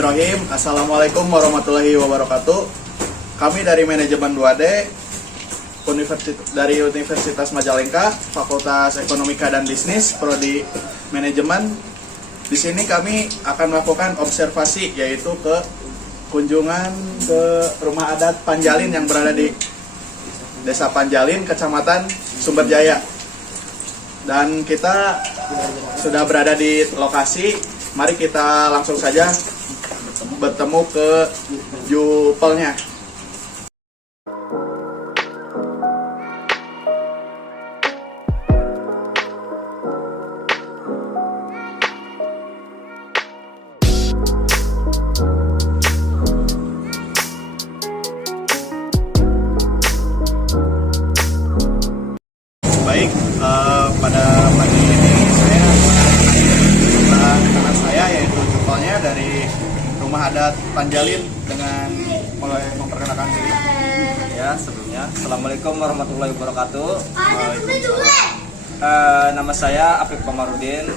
Bismillahirrahmanirrahim. Assalamualaikum warahmatullahi wabarakatuh. Kami dari manajemen 2D dari Universitas Majalengka, Fakultas Ekonomika dan Bisnis, Prodi Manajemen. Di sini kami akan melakukan observasi, yaitu ke kunjungan ke rumah adat Panjalin yang berada di Desa Panjalin, Kecamatan Sumberjaya. Dan kita sudah berada di lokasi. Mari kita langsung saja bertemu ke jupelnya. Baik, pada pagi ini saya sebelah kanan saya yaitu jupelnya dari rumah adat Panjalin dengan mulai memperkenalkan diri. Ya, sebelumnya Assalamualaikum warahmatullahi wabarakatuh. Nama saya Afif Komarudin.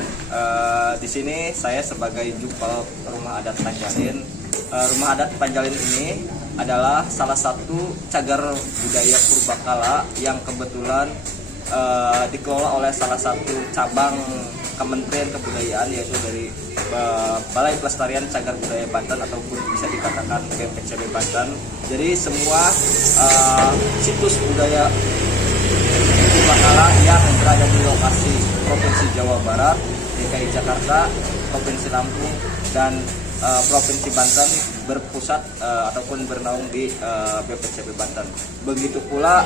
Di sini saya sebagai jupel rumah adat Panjalin. Rumah adat Panjalin ini adalah salah satu cagar budaya purbakala yang kebetulan dikelola oleh salah satu cabang Kementerian Kebudayaan, yaitu dari Balai Pelestarian Cagar Budaya Banten ataupun bisa dikatakan BPCB Banten. Jadi semua situs budaya purbakala yang berada di lokasi Provinsi Jawa Barat, DKI Jakarta, Provinsi Lampung, dan Provinsi Banten berpusat ataupun bernaung di BPCB Banten. Begitu pula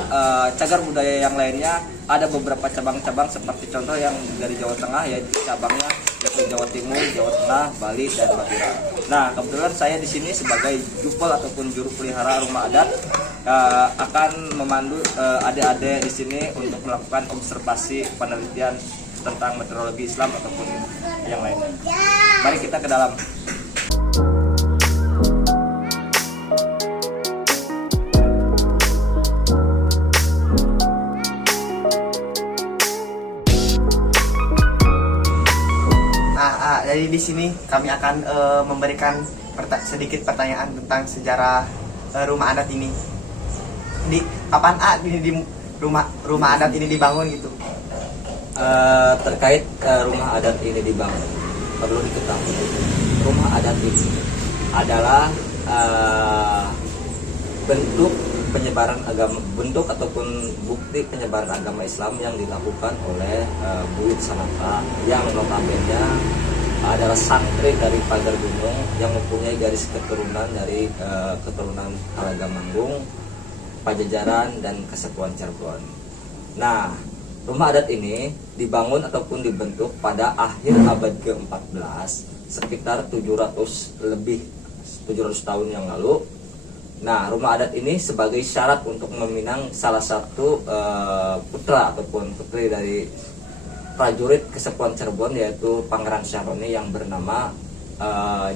cagar budaya yang lainnya, ada beberapa cabang-cabang seperti contoh yang dari Jawa Tengah, yaitu cabangnya yaitu Jawa Timur, Jawa Tengah, Bali, dan Madura. Nah, kebetulan saya di sini sebagai jupel ataupun juru pelihara rumah adat akan memandu adik-adik di sini untuk melakukan observasi penelitian tentang meteorologi Islam ataupun yang lainnya. Mari kita ke dalam. Jadi di sini kami akan memberikan sedikit pertanyaan tentang sejarah rumah adat ini. Kapan di rumah adat ini dibangun gitu? Terkait rumah adat ini dibangun, perlu diketahui rumah adat ini adalah bentuk penyebaran agama, bentuk ataupun bukti penyebaran agama Islam yang dilakukan oleh Buyut Sanata yang notabene adalah santri dari Pagar Gunung yang mempunyai garis keturunan dari keturunan Halagamanggung, Pajajaran, dan Kasepuhan Cirebon. Nah, rumah adat ini dibangun ataupun dibentuk pada akhir abad ke-14, sekitar 700 tahun yang lalu. Nah, rumah adat ini sebagai syarat untuk meminang salah satu putra ataupun putri dari prajurit Kasepuhan Cirebon, yaitu Pangeran Syahroni yang bernama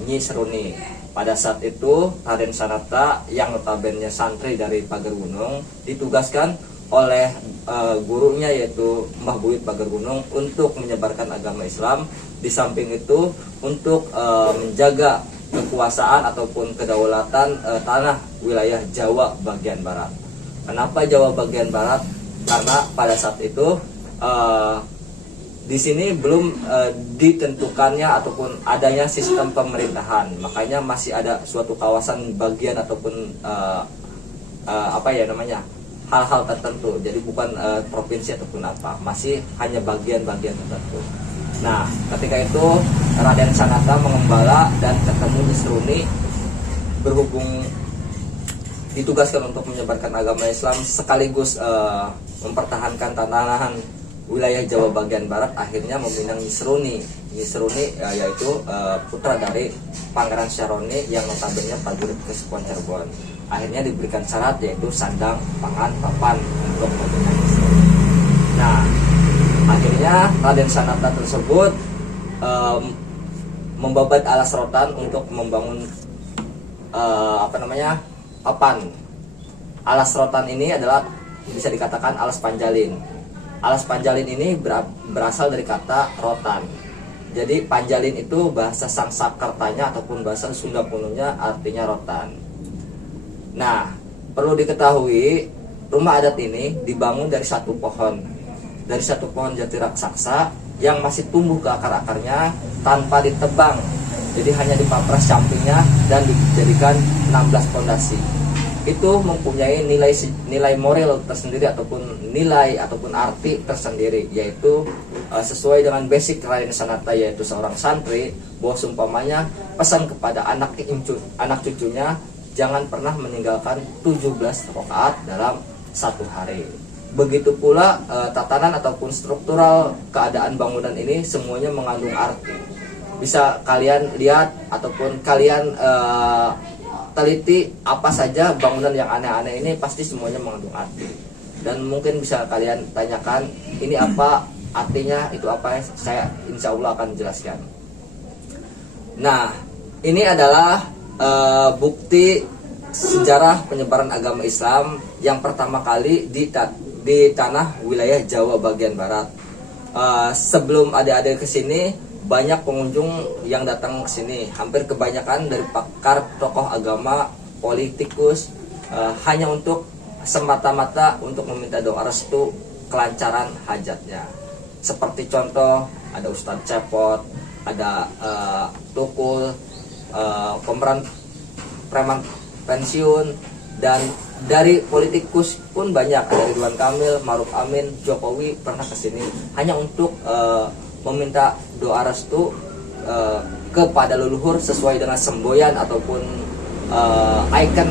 Nyi Seruni. Pada saat itu Raden Sanata yang notabene santri dari Pagar Gunung ditugaskan oleh gurunya yaitu Mbah Buyut Pagar Gunung untuk menyebarkan agama Islam. Di samping itu untuk menjaga kekuasaan ataupun kedaulatan tanah wilayah Jawa bagian barat. Kenapa Jawa bagian barat? Karena pada saat itu di sini belum ditentukannya ataupun adanya sistem pemerintahan, makanya masih ada suatu kawasan bagian ataupun hal-hal tertentu. Jadi bukan provinsi ataupun apa, masih hanya bagian-bagian tertentu. Nah, ketika itu Raden Sanata mengembala dan ketemu Nyi Seruni, berhubung ditugaskan untuk menyebarkan agama Islam sekaligus mempertahankan tanahan wilayah Jawa bagian barat, akhirnya meminang Nyi Seruni. Nyi Seruni yaitu putra dari Pangeran Syahroni yang notabene prajurit Kasepuhan Cirebon. Akhirnya diberikan syarat yaitu sandang, pangan, papan untuk meminang Nyi Seruni. Nah, akhirnya Raden Sanata tersebut membabat alas rotan untuk membangun papan. Alas rotan ini adalah bisa dikatakan alas Panjalin. Alas Panjalin ini berasal dari kata rotan. Jadi panjalin itu bahasa Sangsakertanya ataupun bahasa Sunda kunonya artinya rotan. Nah, perlu diketahui rumah adat ini dibangun dari satu pohon. Dari satu pohon jati raksasa yang masih tumbuh ke akar-akarnya tanpa ditebang. Jadi hanya dipapras sampingnya dan dijadikan 16 pondasi. Itu mempunyai nilai moral tersendiri ataupun nilai ataupun arti tersendiri, yaitu sesuai dengan basic Raden Sanata, yaitu seorang santri, bahwa seumpamanya pesan kepada anak cucunya jangan pernah meninggalkan 17 rakaat dalam satu hari. Begitu pula tatanan ataupun struktural keadaan bangunan ini semuanya mengandung arti. Bisa kalian lihat ataupun kalian teliti apa saja bangunan yang aneh-aneh ini, pasti semuanya mengandung arti. Dan mungkin bisa kalian tanyakan ini apa artinya, itu apa, saya insya Allah akan jelaskan. Nah, ini adalah bukti sejarah penyebaran agama Islam yang pertama kali di tanah wilayah Jawa bagian barat. Sebelum adik-adik kesini, banyak pengunjung yang datang ke sini. Hampir kebanyakan dari pakar, tokoh agama, politikus, hanya untuk semata-mata untuk meminta doa restu kelancaran hajatnya. Seperti contoh, ada Ustadz Cepot, ada Tukul, pemeran preman pensiun, dan dari politikus pun banyak. Ada Ridwan Kamil, Maruf Amin, Jokowi pernah kesini hanya untuk meminta doa restu kepada leluhur sesuai dengan semboyan ataupun ikon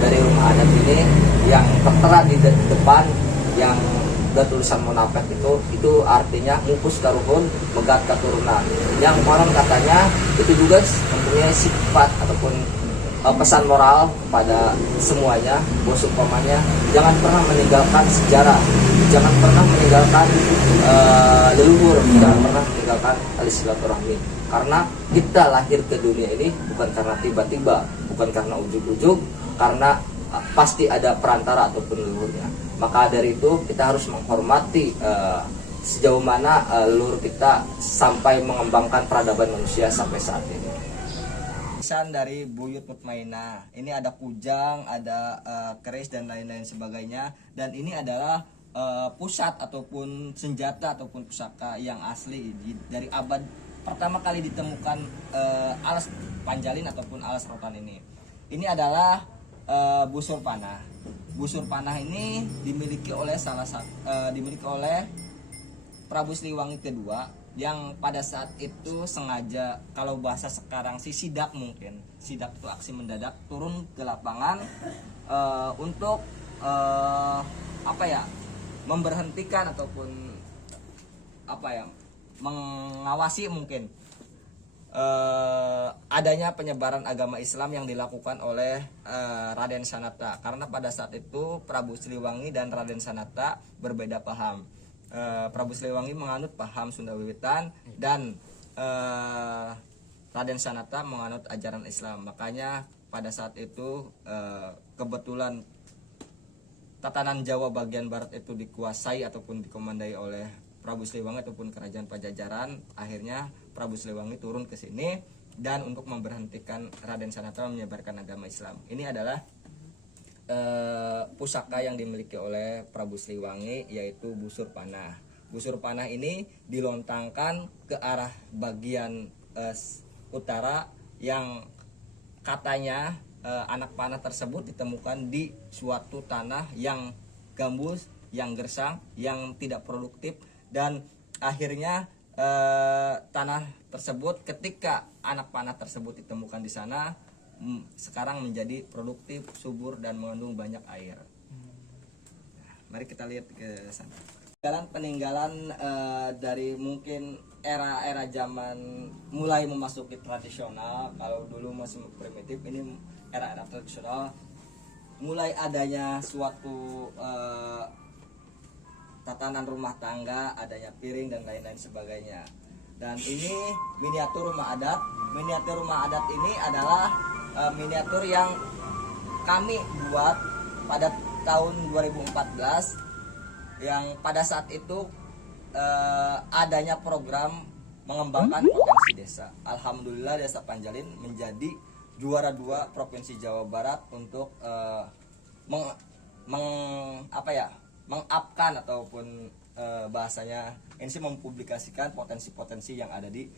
dari rumah adat ini yang tertera di depan, yang tulisan Monapek itu artinya mupus karuhun megat keturunan, yang orang katanya itu juga mempunyai sifat ataupun pesan moral kepada semuanya, bahwa umpamanya jangan pernah meninggalkan sejarah, jangan pernah meninggalkan leluhur, jangan pernah meninggalkan tali silaturahmi. Karena kita lahir ke dunia ini bukan karena tiba-tiba, bukan karena ujuk-ujuk, karena pasti ada perantara ataupun leluhurnya. Maka dari itu kita harus menghormati sejauh mana leluhur kita sampai mengembangkan peradaban manusia sampai saat ini. Dari Buyut Mutmainah, ini ada kujang, ada keris dan lain-lain sebagainya, dan ini adalah pusat ataupun senjata ataupun pusaka yang asli dari abad pertama kali ditemukan alas panjalin ataupun alas rotan ini. Ini adalah busur panah. Busur panah ini dimiliki oleh dimiliki oleh Prabu Siliwangi kedua, yang pada saat itu sengaja, kalau bahasa sekarang sih sidak, mungkin sidak itu aksi mendadak, turun ke lapangan untuk memberhentikan ataupun mengawasi mungkin adanya penyebaran agama Islam yang dilakukan oleh Raden Sanata. Karena pada saat itu Prabu Siliwangi dan Raden Sanata berbeda paham. Prabu Siliwangi menganut paham Sunda Wiwitan dan Raden Sanata menganut ajaran Islam. Makanya pada saat itu kebetulan tatanan Jawa bagian barat itu dikuasai ataupun dikomandai oleh Prabu Siliwangi ataupun kerajaan Pajajaran. Akhirnya Prabu Siliwangi turun ke sini dan untuk memberhentikan Raden Sanata menyebarkan agama Islam. Ini adalah pusaka yang dimiliki oleh Prabu Siliwangi, yaitu busur panah. Busur panah ini dilontangkan ke arah bagian utara, yang katanya anak panah tersebut ditemukan di suatu tanah yang gambus, yang gersang, yang tidak produktif, dan akhirnya tanah tersebut ketika anak panah tersebut ditemukan di sana sekarang menjadi produktif, subur, dan mengandung banyak air. Nah, mari kita lihat ke sana. Peninggalan dari mungkin era zaman mulai memasuki tradisional. Kalau dulu masih primitif, ini era tradisional. Mulai adanya suatu tatanan rumah tangga, adanya piring dan lain-lain sebagainya. Dan ini miniatur rumah adat. Miniatur rumah adat ini adalah miniatur yang kami buat pada tahun 2014, yang pada saat itu adanya program mengembangkan potensi desa. Alhamdulillah Desa Panjalin menjadi juara 2 Provinsi Jawa Barat untuk mengupkan ataupun bahasanya ini sih mempublikasikan potensi-potensi yang ada di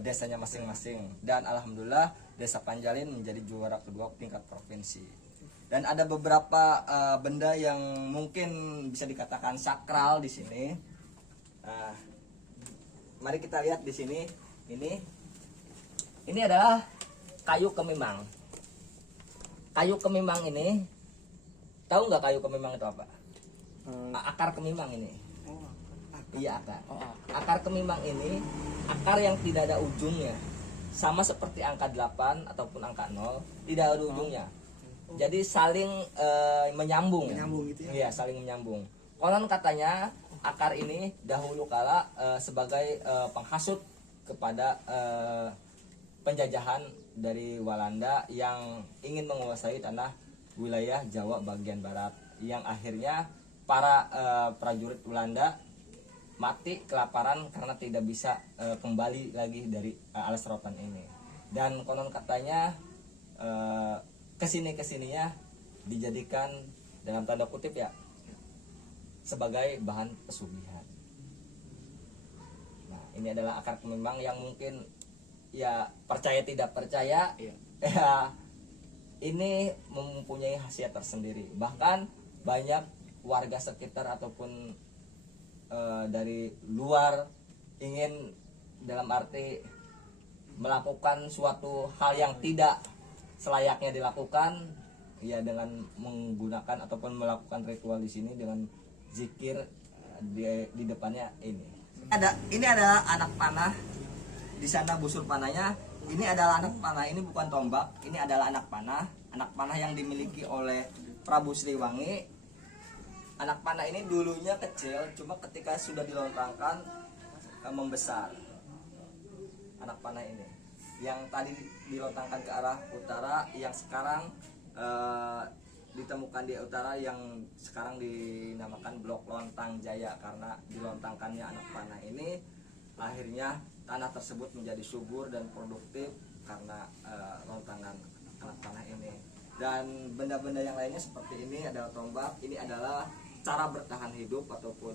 desanya masing-masing, dan alhamdulillah Desa Panjalin menjadi juara kedua tingkat provinsi. Dan ada beberapa benda yang mungkin bisa dikatakan sakral di sini. Mari kita lihat di sini. Ini adalah kayu kemimang. Kayu kemimang ini, tahu nggak kayu kemimang itu apa? Akar kemimang ini. Iya, akar. Akar kemimang ini akar yang tidak ada ujungnya. Sama seperti angka 8 ataupun angka 0, tidak ada ujungnya. Jadi saling menyambung. Menyambung gitu ya? Iya, saling menyambung. Konon katanya akar ini dahulu kala sebagai penghasut kepada penjajahan dari Walanda yang ingin menguasai tanah wilayah Jawa bagian barat, yang akhirnya para prajurit Belanda mati kelaparan karena tidak bisa kembali lagi dari alas rotan ini. Dan konon katanya kesininya dijadikan dalam tanda kutip ya sebagai bahan pesugihan. Nah, ini adalah akar kemimang yang mungkin ya percaya tidak percaya ya ini mempunyai khasiat tersendiri. Bahkan banyak warga sekitar ataupun dari luar ingin dalam arti melakukan suatu hal yang tidak selayaknya dilakukan ya dengan menggunakan ataupun melakukan ritual di sini dengan zikir di depannya ini. Ini ada anak panah. Di sana busur panahnya. Ini adalah anak panah. Ini bukan tombak. Ini adalah anak panah. Anak panah yang dimiliki oleh Prabu Siliwangi. Anak panah ini dulunya kecil, cuma ketika sudah dilontangkan membesar. Anak panah ini yang tadi dilontangkan ke arah utara, yang sekarang ditemukan di utara, yang sekarang dinamakan Blok Lontang Jaya karena dilontangkannya anak panah ini. Akhirnya tanah tersebut menjadi subur dan produktif karena lontangan anak panah ini. Dan benda-benda yang lainnya seperti ini adalah tombak. Ini adalah cara bertahan hidup ataupun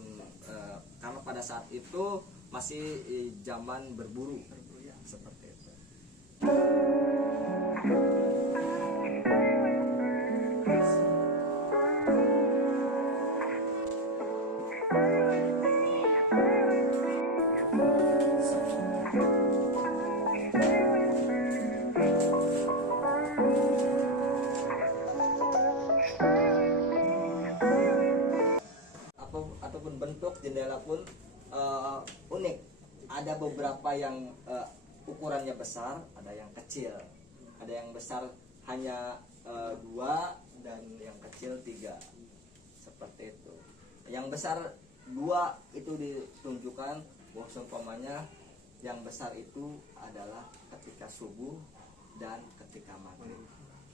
karena pada saat itu masih zaman berburu seperti itu. Ataupun bentuk jendela pun unik. Ada beberapa yang ukurannya besar, ada yang kecil, ada yang besar hanya 2 dan yang kecil 3 seperti itu. Yang besar 2 itu ditunjukkan bahwa seumpamanya yang besar itu adalah ketika subuh dan ketika maghrib,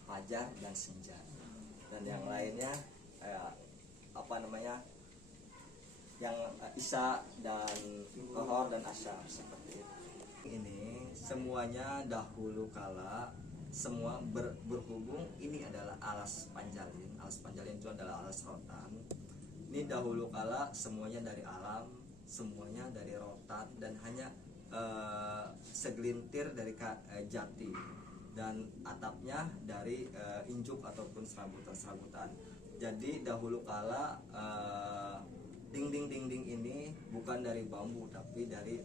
fajar dan senja. Dan yang lainnya yang isya dan zuhur dan asyar seperti itu. Ini semuanya dahulu kala semua berhubung. Ini adalah alas Panjalin. Alas Panjalin itu adalah alas rotan. Ini dahulu kala semuanya dari alam, semuanya dari rotan, dan hanya segelintir dari jati, dan atapnya dari injuk ataupun serabutan. Jadi dahulu kala dinding ini bukan dari bambu tapi dari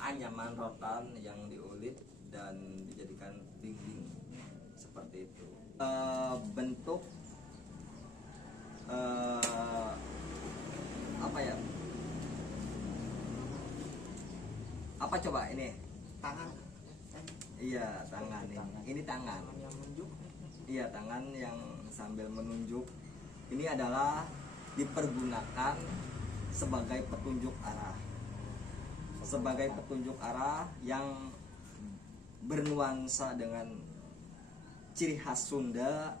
anyaman rotan yang diulit dan dijadikan dinding seperti itu. Bentuk apa coba ini? Tangan. Iya, tangan ini. Ini tangan. Yang menunjuk. Iya, tangan yang sambil menunjuk. Ini adalah dipergunakan sebagai petunjuk arah. Sebagai petunjuk arah yang bernuansa dengan ciri khas Sunda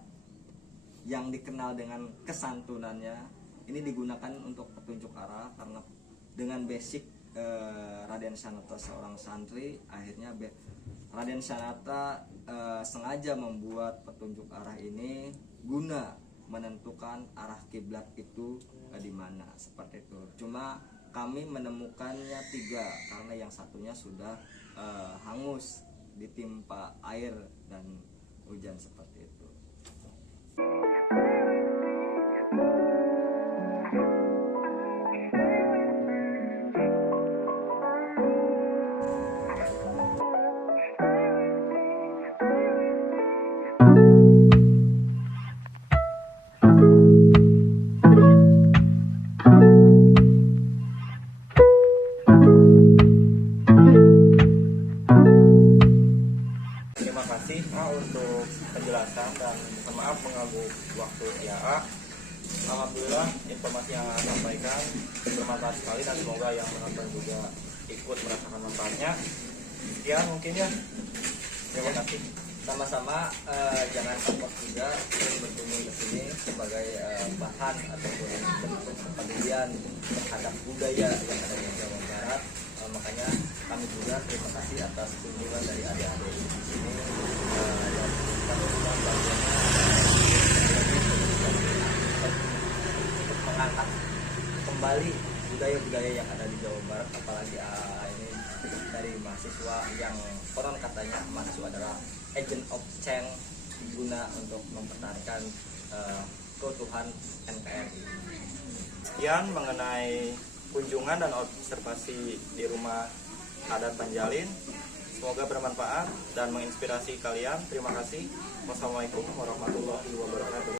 yang dikenal dengan kesantunannya. Ini digunakan untuk petunjuk arah karena dengan basic Raden Sanata seorang santri, akhirnya Raden Sanata sengaja membuat petunjuk arah ini guna menentukan arah kiblat itu di mana, seperti itu. Cuma kami menemukannya 3 karena yang satunya sudah hangus ditimpa air dan hujan, seperti itu. Terima kasih untuk penjelasan dan mohon maaf mengganggu waktu YA. Alhamdulillah informasi yang saya sampaikan bermanfaat sekali dan semoga yang menonton juga ikut merasakan manfaatnya. Sekian mungkin ya. Terima kasih. Sama-sama, jangan takut juga berkunjung ke sini sebagai bahan ataupun bentuk kepedulian terhadap budaya yang ada di Jawa Barat. Makanya kami juga terima kasih atas kunjungan dari adik-adik di sini. Dan kami juga untuk mengangkat kembali budaya-budaya yang ada di Jawa Barat, apalagi ini dari mahasiswa yang konon katanya mahasiswa adalah agent of change guna untuk mempertahankan keutuhan NKRI. Sekian mengenai kunjungan dan observasi di rumah adat Panjalin. Semoga bermanfaat dan menginspirasi kalian. Terima kasih. Wassalamualaikum warahmatullahi wabarakatuh.